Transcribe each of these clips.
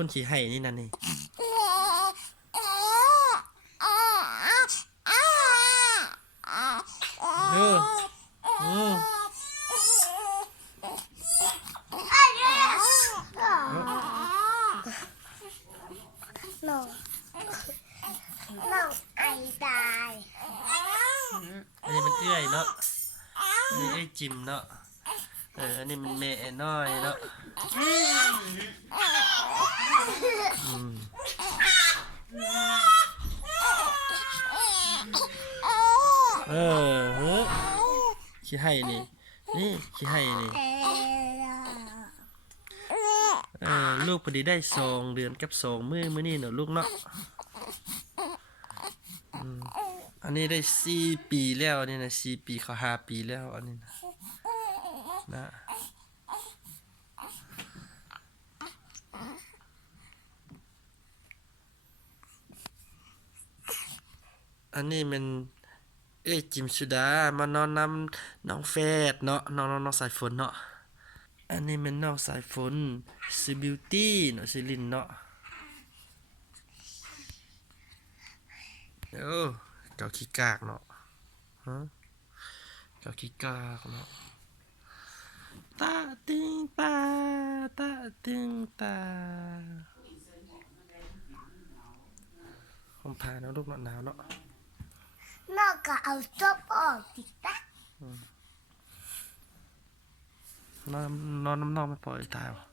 คนขี้ให้นี่นั่นนี่เออน้องไอตายอันนี้มันเอื้อยเนาะอันนี้เอ้ยจิมเนาะอันนี้มันแม่น้อยเนาะขี้ให้นี่ขี้ให้นี่ลูกพอดีได้2 เดือนกับ2 มื้อนี่เนาะลูกเนาะอันนี้ได้4 ปีแล้วนี่นะ4 ปีเข้า5 ปีแล้วอันนี้นะอันนี้มันจิมสุดามานอนนำน้องแฟดเนาะน้องสายฝนเนาะอันนี้มันน้องสายฝนซิบิวตี้เนาะซิลินเนาะเกาขี้กากเนาะเกาขี้กากเนาะตาตึงตาผมพาเนาะลูกเนาะหนาวเนาะน้องก็เอาซบออกสิจ๊ะนอนน้ำนองไม่ปล่อยตายวะ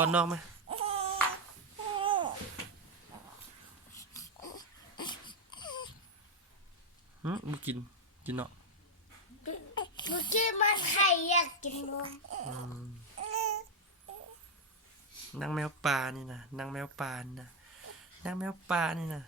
ป้อนน้องไหมบุกินเนาะเมื่อกี้มันใครอยากกินนมนางแมวป่านี่นะนางแมวป่านี่นะ